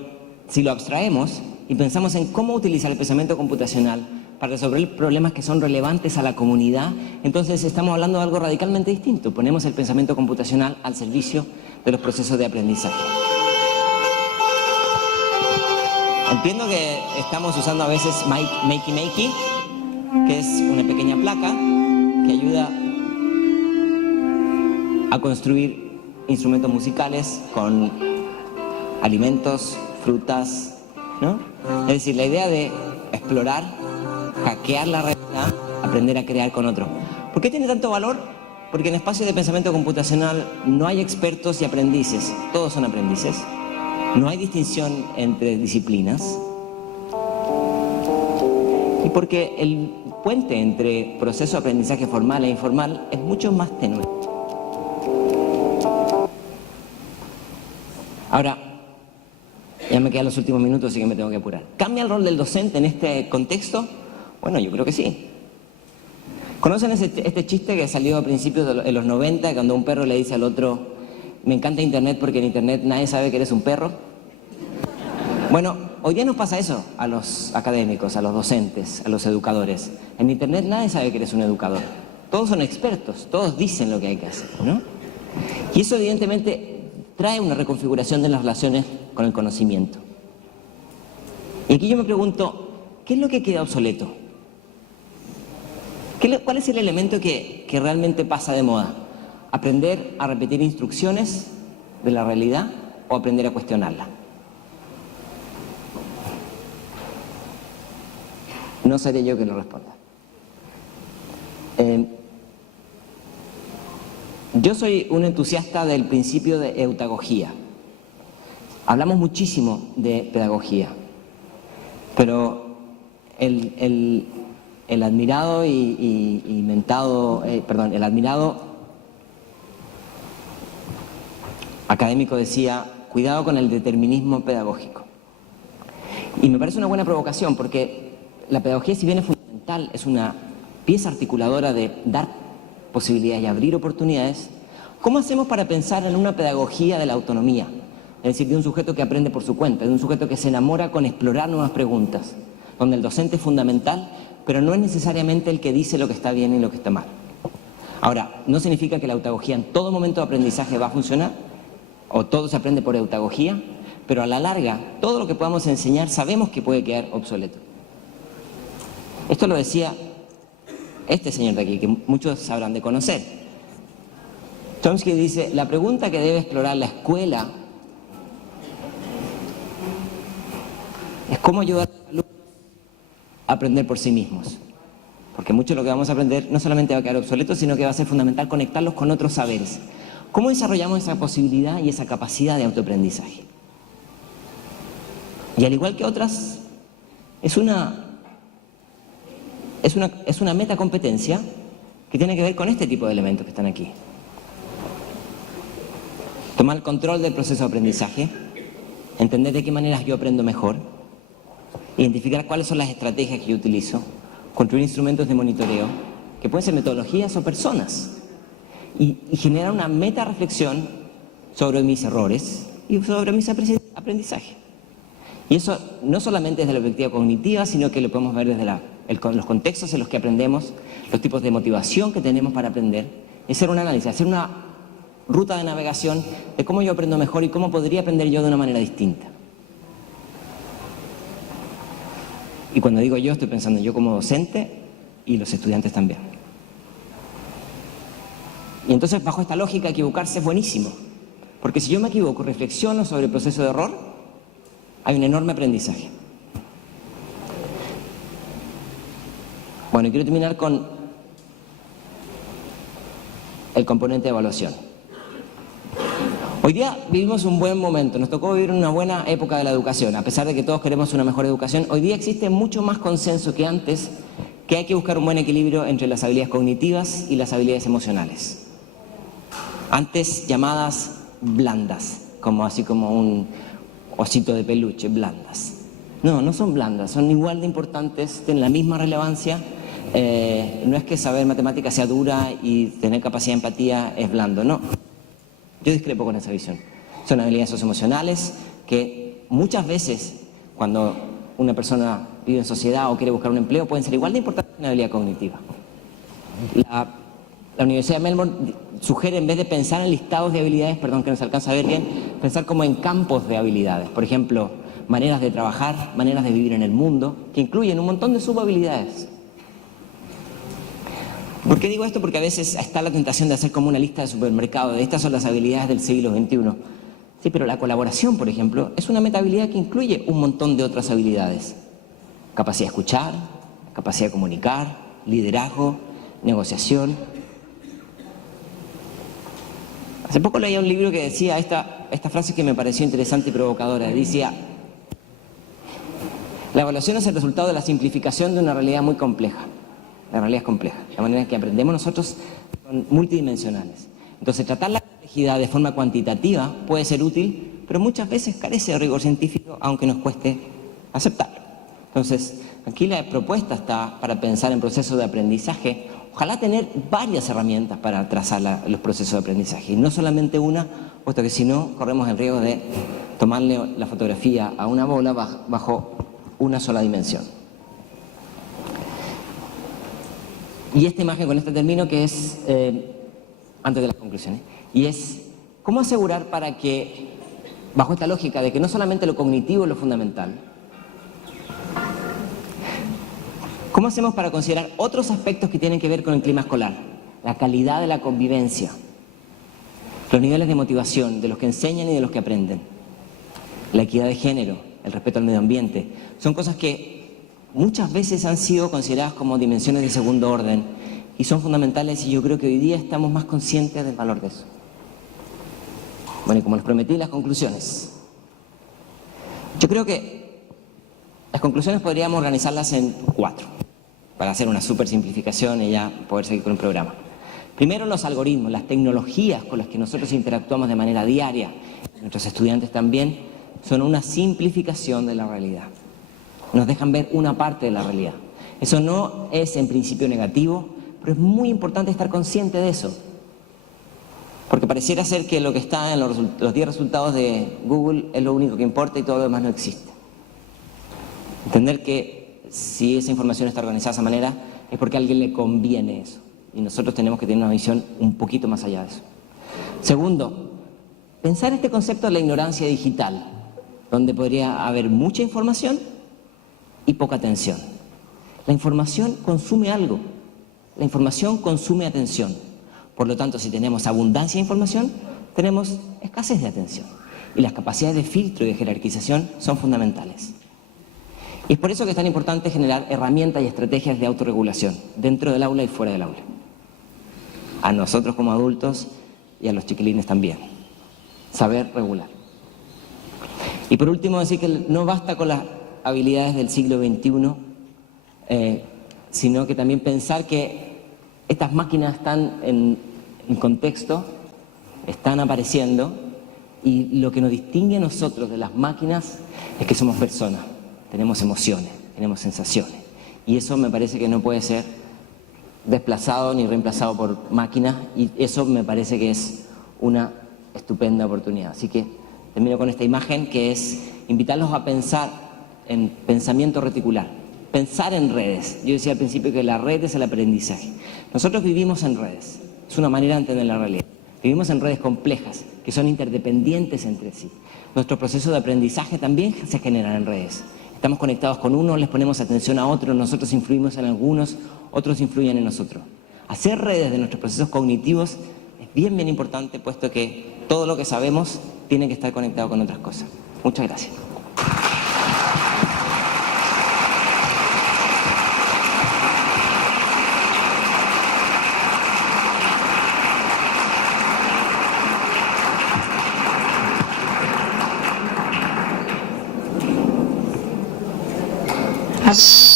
si lo abstraemos y pensamos en cómo utilizar el pensamiento computacional para resolver problemas que son relevantes a la comunidad, entonces estamos hablando de algo radicalmente distinto. Ponemos el pensamiento computacional al servicio de los procesos de aprendizaje. Entiendo que estamos usando a veces Makey, que es una pequeña placa que ayuda a construir instrumentos musicales con alimentos, frutas, ¿no? Es decir, la idea de explorar, hackear la realidad, aprender a crear con otro. ¿Por qué tiene tanto valor? Porque en espacios de pensamiento computacional no hay expertos y aprendices, todos son aprendices. No hay distinción entre disciplinas. Y porque el puente entre proceso de aprendizaje formal e informal es mucho más tenue. Ahora, ya me quedan los últimos minutos, así que me tengo que apurar. ¿Cambia el rol del docente en este contexto? Bueno, yo creo que sí. ¿Conocen este chiste que salió a principios de los 90, cuando un perro le dice al otro, me encanta Internet porque en Internet nadie sabe que eres un perro? Bueno, hoy día nos pasa eso a los académicos, a los docentes, a los educadores. En Internet nadie sabe que eres un educador. Todos son expertos, todos dicen lo que hay que hacer, ¿no? Y eso evidentemente trae una reconfiguración de las relaciones con el conocimiento. Y aquí yo me pregunto, ¿qué es lo que queda obsoleto? ¿Cuál es el elemento que realmente pasa de moda? ¿Aprender a repetir instrucciones de la realidad o aprender a cuestionarla? No seré yo quien lo responda. Yo soy un entusiasta del principio de eutagogía. Hablamos muchísimo de pedagogía, pero el admirado el admirado académico decía, cuidado con el determinismo pedagógico. Y me parece una buena provocación, porque la pedagogía, si bien es fundamental, es una pieza articuladora de dar posibilidades y abrir oportunidades. ¿Cómo hacemos para pensar en una pedagogía de la autonomía? Es decir, de un sujeto que aprende por su cuenta, de un sujeto que se enamora con explorar nuevas preguntas, donde el docente es fundamental, pero no es necesariamente el que dice lo que está bien y lo que está mal. Ahora, no significa que la eutagogía en todo momento de aprendizaje va a funcionar, o todo se aprende por eutagogía, pero a la larga, todo lo que podamos enseñar sabemos que puede quedar obsoleto. Esto lo decía este señor de aquí, que muchos sabrán de conocer. Chomsky dice, la pregunta que debe explorar la escuela es cómo ayudar a los alumnos a aprender por sí mismos. Porque mucho de lo que vamos a aprender no solamente va a quedar obsoleto, sino que va a ser fundamental conectarlos con otros saberes. ¿Cómo desarrollamos esa posibilidad y esa capacidad de autoaprendizaje? Y al igual que otras, es una metacompetencia que tiene que ver con este tipo de elementos que están aquí. Tomar el control del proceso de aprendizaje, entender de qué maneras yo aprendo mejor, identificar cuáles son las estrategias que yo utilizo, construir instrumentos de monitoreo, que pueden ser metodologías o personas, y generar una meta-reflexión sobre mis errores y sobre mis aprendizajes. Y eso no solamente desde la perspectiva cognitiva, sino que lo podemos ver desde los contextos en los que aprendemos, los tipos de motivación que tenemos para aprender, y hacer un análisis, hacer una ruta de navegación de cómo yo aprendo mejor y cómo podría aprender yo de una manera distinta. Y cuando digo yo, estoy pensando yo como docente y los estudiantes también. Y entonces, bajo esta lógica, equivocarse es buenísimo. Porque si yo me equivoco, reflexiono sobre el proceso de error, hay un enorme aprendizaje. Bueno, y quiero terminar con el componente de evaluación. Hoy día vivimos un buen momento, nos tocó vivir una buena época de la educación. A pesar de que todos queremos una mejor educación, hoy día existe mucho más consenso que antes que hay que buscar un buen equilibrio entre las habilidades cognitivas y las habilidades emocionales. Antes llamadas blandas, así como un osito de peluche, blandas. No, no son blandas, son igual de importantes, tienen la misma relevancia. No es que saber matemáticas sea dura y tener capacidad de empatía es blando, no. Yo discrepo con esa visión. Son habilidades socioemocionales que muchas veces, cuando una persona vive en sociedad o quiere buscar un empleo, pueden ser igual de importantes que una habilidad cognitiva. La Universidad de Melbourne sugiere, en vez de pensar en listados de habilidades, perdón que no se alcanza a ver bien, pensar como en campos de habilidades. Por ejemplo, maneras de trabajar, maneras de vivir en el mundo, que incluyen un montón de subhabilidades. ¿Por qué digo esto? Porque a veces está la tentación de hacer como una lista de supermercado, de estas son las habilidades del siglo XXI. Sí, pero la colaboración, por ejemplo, es una metahabilidad que incluye un montón de otras habilidades. Capacidad de escuchar, capacidad de comunicar, liderazgo, negociación. Hace poco leía un libro que decía esta frase que me pareció interesante y provocadora. Decía, La evaluación es el resultado de la simplificación de una realidad muy compleja. La realidad es compleja. La manera en que aprendemos nosotros son multidimensionales. Entonces, tratar la complejidad de forma cuantitativa puede ser útil, pero muchas veces carece de rigor científico, aunque nos cueste aceptarlo. Entonces, aquí la propuesta está para pensar en procesos de aprendizaje. Ojalá tener varias herramientas para trazar los procesos de aprendizaje, y no solamente una, puesto que si no, corremos el riesgo de tomarle la fotografía a una bola bajo una sola dimensión. Y esta imagen, con esta termino, que es, antes de las conclusiones, y es cómo asegurar para que, bajo esta lógica de que no solamente lo cognitivo es lo fundamental, ¿cómo hacemos para considerar otros aspectos que tienen que ver con el clima escolar? La calidad de la convivencia, los niveles de motivación de los que enseñan y de los que aprenden, la equidad de género, el respeto al medio ambiente. Son cosas que muchas veces han sido consideradas como dimensiones de segundo orden y son fundamentales, y yo creo que hoy día estamos más conscientes del valor de eso. Bueno, y como les prometí, las conclusiones. Yo creo que las conclusiones podríamos organizarlas en 4, para hacer una súper simplificación y ya poder seguir con el programa. Primero, los algoritmos, las tecnologías con las que nosotros interactuamos de manera diaria, nuestros estudiantes también, son una simplificación de la realidad. Nos dejan ver una parte de la realidad. Eso no es en principio negativo, pero es muy importante estar consciente de eso. Porque pareciera ser que lo que está en los 10 resultados de Google es lo único que importa y todo lo demás no existe. Entender que si esa información está organizada de esa manera es porque a alguien le conviene eso. Y nosotros tenemos que tener una visión un poquito más allá de eso. Segundo, pensar este concepto de la ignorancia digital, donde podría haber mucha información y poca atención. La información consume algo, la información consume atención. Por lo tanto, si tenemos abundancia de información, tenemos escasez de atención. Y las capacidades de filtro y de jerarquización son fundamentales. Y es por eso que es tan importante generar herramientas y estrategias de autorregulación, dentro del aula y fuera del aula. A nosotros como adultos y a los chiquilines también. Saber regular. Y por último, decir que no basta con las habilidades del siglo XXI, sino que también pensar que estas máquinas están en contexto, están apareciendo, y lo que nos distingue a nosotros de las máquinas es que somos personas, tenemos emociones, tenemos sensaciones, y eso me parece que no puede ser desplazado ni reemplazado por máquinas, y eso me parece que es una estupenda oportunidad. Así que termino con esta imagen, que es invitarlos a pensar en pensamiento reticular, pensar en redes. Yo decía al principio que la red es el aprendizaje. Nosotros vivimos en redes, es una manera de entender la realidad. Vivimos en redes complejas, que son interdependientes entre sí. Nuestro proceso de aprendizaje también se genera en redes. Estamos conectados con unos, les ponemos atención a otros, nosotros influimos en algunos, otros influyen en nosotros. Hacer redes de nuestros procesos cognitivos es bien importante, puesto que todo lo que sabemos tiene que estar conectado con otras cosas. Muchas gracias. Gracias.